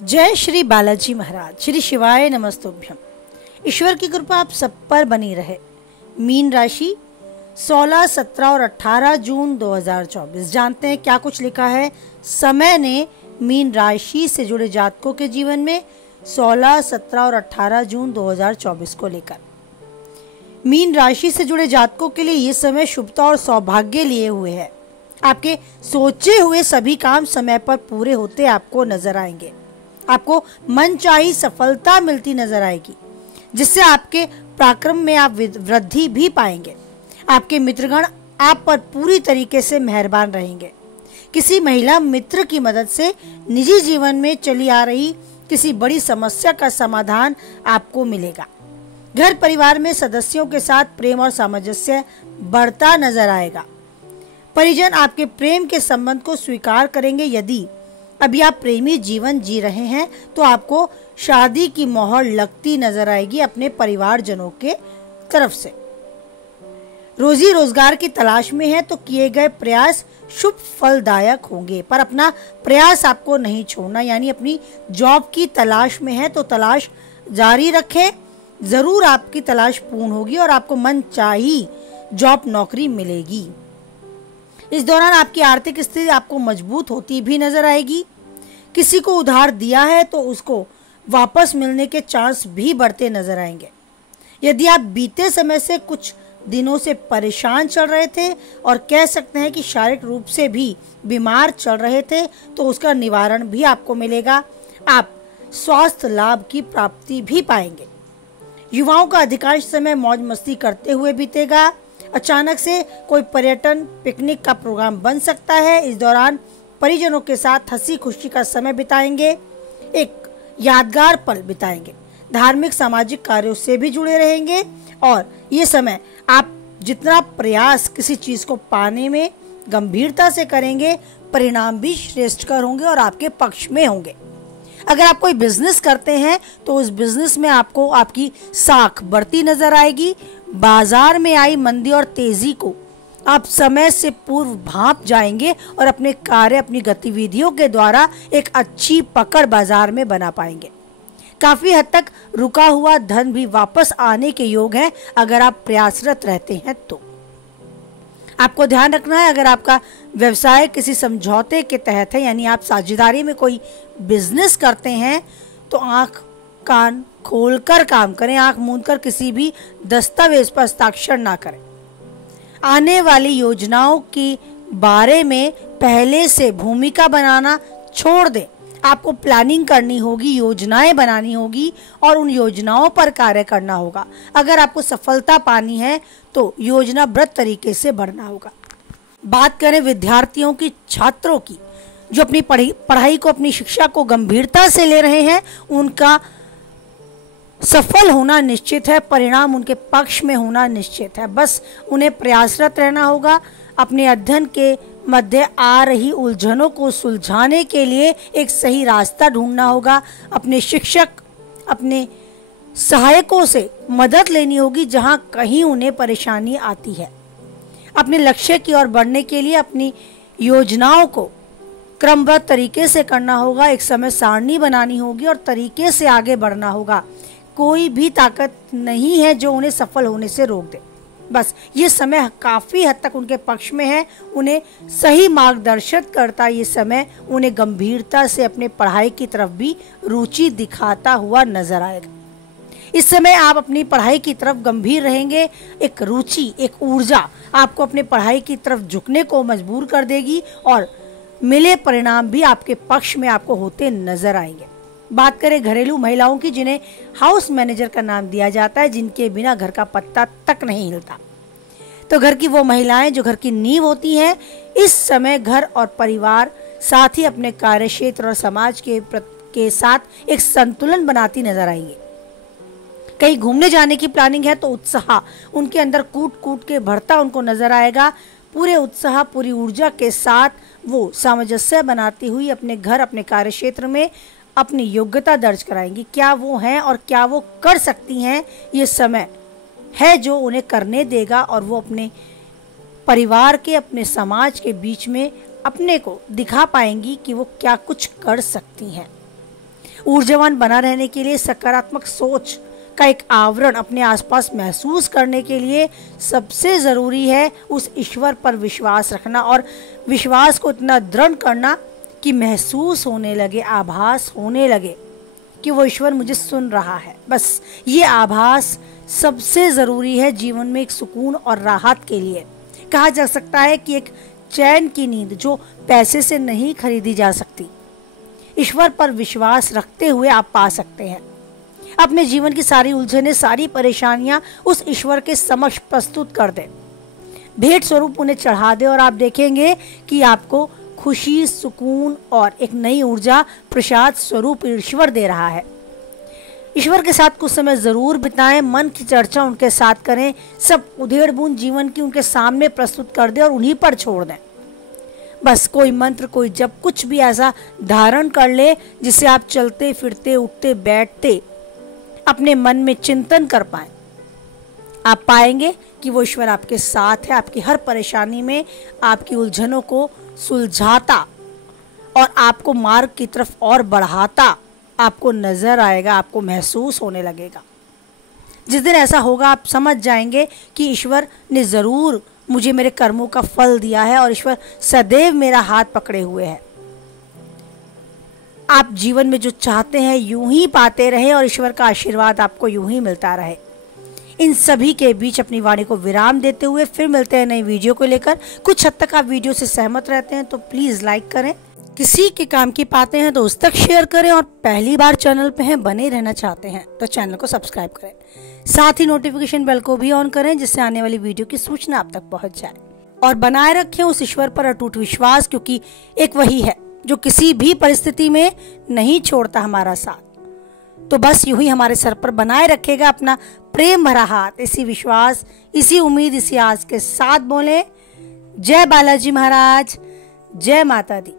जय श्री बालाजी महाराज। श्री शिवाय नमस्तुभ्यम। ईश्वर की कृपा आप सब पर बनी रहे। मीन राशि 16, 17 और 18 जून 2024। जानते हैं क्या कुछ लिखा है समय ने मीन राशि से जुड़े जातकों के जीवन में 16, 17 और 18 जून 2024 को लेकर। मीन राशि से जुड़े जातकों के लिए ये समय शुभता और सौभाग्य लिए हुए है। आपके सोचे हुए सभी काम समय पर पूरे होते आपको नजर आएंगे। आपको मनचाही सफलता मिलती नजर आएगी, जिससे आपके पराक्रम में आप वृद्धि भी पाएंगे। आपके मित्रगण आप पर पूरी तरीके से मेहरबान रहेंगे। किसी महिला मित्र की मदद से निजी जीवन में चली आ रही किसी बड़ी समस्या का समाधान आपको मिलेगा। घर परिवार में सदस्यों के साथ प्रेम और सामंजस्य बढ़ता नजर आएगा। परिजन आपके प्रेम के संबंध को स्वीकार करेंगे। यदि अभी आप प्रेमी जीवन जी रहे हैं तो आपको शादी की मोहर लगती नजर आएगी अपने परिवारजनों के तरफ से। रोजी रोजगार की तलाश में है तो किए गए प्रयास शुभ फलदायक होंगे, पर अपना प्रयास आपको नहीं छोड़ना। यानी अपनी जॉब की तलाश में है तो तलाश जारी रखें। जरूर आपकी तलाश पूर्ण होगी और आपको मनचाही जॉब नौकरी मिलेगी। इस दौरान आपकी आर्थिक स्थिति आपको मजबूत होती भी नजर आएगी। किसी को उधार दिया है तो उसको वापस मिलने के चांस भी बढ़ते नजर आएंगे। यदि आप बीते समय से कुछ दिनों से परेशान चल रहे थे और कह सकते हैं कि शारीरिक रूप से भी बीमार चल रहे थे तो उसका निवारण भी आपको मिलेगा। आप स्वास्थ्य लाभ की प्राप्ति भी पाएंगे। युवाओं का अधिकांश समय मौज मस्ती करते हुए बीतेगा। अचानक से कोई पर्यटन पिकनिक का प्रोग्राम बन सकता है। इस दौरान परिजनों के साथ हंसी खुशी का समय बिताएंगे, एक यादगार पल बिताएंगे। धार्मिक सामाजिक कार्यों से भी जुड़े रहेंगे और ये समय आप जितना प्रयास किसी चीज को पाने में गंभीरता से करेंगे, परिणाम भी श्रेष्ठकर होंगे और आपके पक्ष में होंगे। अगर आप कोई बिजनेस करते हैं तो उस बिजनेस में आपको आपकी साख बढ़ती नजर आएगी। बाजार में आई मंदी और तेजी को आप समय से पूर्व भांप जाएंगे और अपने कार्य अपनी गतिविधियों के द्वारा एक अच्छी पकड़ बाजार में बना पाएंगे। काफी हद तक रुका हुआ धन भी वापस आने के योग है अगर आप प्रयासरत रहते हैं तो। आपको ध्यान रखना है, अगर आपका व्यवसाय किसी समझौते के तहत है, यानी आप साझेदारी में कोई बिजनेस करते हैं, तो आंख कान खोलकर काम करें। आंख मूंदकर किसी भी दस्तावेज पर हस्ताक्षर ना करें। आने वाली योजनाओं के बारे में पहले से भूमिका बनाना छोड़ दें। आपको प्लानिंग करनी होगी, योजनाएं बनानी होगी और उन योजनाओं पर कार्य करना होगा। अगर आपको सफलता पानी है तो योजनाबद्ध तरीके से बढ़ना होगा। बात करें विद्यार्थियों की, छात्रों की, जो अपनी पढ़ाई को, अपनी शिक्षा को गंभीरता से ले रहे हैं, उनका सफल होना निश्चित है। परिणाम उनके पक्ष में होना निश्चित है। बस उन्हें प्रयासरत रहना होगा। अपने अध्ययन के मध्य आ रही उलझनों को सुलझाने के लिए एक सही रास्ता ढूंढना होगा। अपने शिक्षक, अपने सहायकों से मदद लेनी होगी जहां कहीं उन्हें परेशानी आती है। अपने लक्ष्य की ओर बढ़ने के लिए अपनी योजनाओं को क्रमबद्ध तरीके से करना होगा। एक समय सारणी बनानी होगी और तरीके से आगे बढ़ना होगा। कोई भी ताकत नहीं है जो उन्हें सफल होने से रोक दे। बस ये समय काफी हद तक उनके पक्ष में है। उन्हें सही मार्गदर्शन करता ये समय उन्हें गंभीरता से अपने पढ़ाई की तरफ भी रुचि दिखाता हुआ नजर आएगा। इस समय आप अपनी पढ़ाई की तरफ गंभीर रहेंगे। एक रुचि, एक ऊर्जा आपको अपने पढ़ाई की तरफ झुकने को मजबूर कर देगी और मिले परिणाम भी आपके पक्ष में आपको होते नजर आएंगे। बात करें घरेलू महिलाओं की, जिन्हें हाउस मैनेजर का नाम दिया जाता है, जिनके बिना घर का पत्ता तक नहीं हिलता, तो घर की वो महिलाएं जो घर की नींव होती हैं, इस समय घर और परिवार साथ ही अपने कार्य क्षेत्र और समाज के साथ एक संतुलन बनाती नजर आएंगी। कहीं घूमने जाने की प्लानिंग है तो उत्साह उनके अंदर कूट कूट के बढ़ता उनको नजर आएगा। पूरे उत्साह, पूरी ऊर्जा के साथ वो सामंजस्य बनाती हुई अपने घर, अपने कार्य क्षेत्र में अपनी योग्यता दर्ज कराएंगी। क्या वो हैं और क्या वो कर सकती हैं, ये समय है जो उन्हें करने देगा और वो अपने परिवार के, अपने समाज के बीच में अपने को दिखा पाएंगी कि वो क्या कुछ कर सकती हैं। ऊर्जावान बना रहने के लिए सकारात्मक सोच का एक आवरण अपने आसपास महसूस करने के लिए सबसे ज़रूरी है उस ईश्वर पर विश्वास रखना, और विश्वास को इतना दृढ़ करना कि महसूस होने लगे, आभास होने लगे कि वो ईश्वर मुझे सुन रहा है। बस ये आभास सबसे ज़रूरी है जीवन में एक सुकून और राहत के लिए। कहा जा सकता है कि एक चैन की नींद जो पैसे से नहीं खरीदी जा सकती, ईश्वर पर विश्वास रखते हुए आप पा सकते हैं। अपने जीवन की सारी उलझनें, सारी परेशानियां उस ईश्वर के समक्ष प्रस्तुत कर दें, भेंट स्वरूप उन्हें चढ़ा दें, और आप देखेंगे कि आपको खुशी, सुकून और एक नई ऊर्जा प्रसाद स्वरूप ईश्वर दे रहा है। ईश्वर के साथ कुछ समय ज़रूर बिताएं, मन की चर्चा उनके साथ करें, सब उधेड़ बूंद जीवन की उनके सामने प्रस्तुत कर दें और उन्हीं पर छोड़ दें। बस कोई मंत्र, कोई जप, कुछ भी ऐसा धारण कर ले जिससे आप चलते फिरते, उठते बैठते अपने मन में चिंतन कर पाएं। आप पाएंगे कि वो ईश्वर आपके साथ है, आपकी हर परेशानी में आपकी उलझनों को सुलझाता और आपको मार्ग की तरफ और बढ़ाता आपको नजर आएगा, आपको महसूस होने लगेगा। जिस दिन ऐसा होगा आप समझ जाएंगे कि ईश्वर ने ज़रूर मुझे मेरे कर्मों का फल दिया है और ईश्वर सदैव मेरा हाथ पकड़े हुए है। आप जीवन में जो चाहते हैं यूं ही पाते रहे और ईश्वर का आशीर्वाद आपको यूं ही मिलता रहे। इन सभी के बीच अपनी वाणी को विराम देते हुए फिर मिलते हैं नई वीडियो को लेकर। कुछ हद तक आप वीडियो से सहमत रहते हैं तो प्लीज़ लाइक करें, किसी के काम की पाते हैं तो उस तक शेयर करें, और पहली बार चैनल पे हैं, बने रहना चाहते हैं तो चैनल को सब्सक्राइब करें। साथ ही नोटिफिकेशन बेल को भी ऑन करें जिससे आने वाली वीडियो की सूचना आप तक पहुंच जाए। और बनाए रखें उस ईश्वर पर अटूट विश्वास, क्योंकि एक वही है जो किसी भी परिस्थिति में नहीं छोड़ता हमारा साथ। तो बस यूं ही हमारे सर पर बनाए रखेगा अपना प्रेम भरा हाथ। इसी विश्वास, इसी उम्मीद, इसी आस के साथ बोले जय बालाजी महाराज, जय माता दी।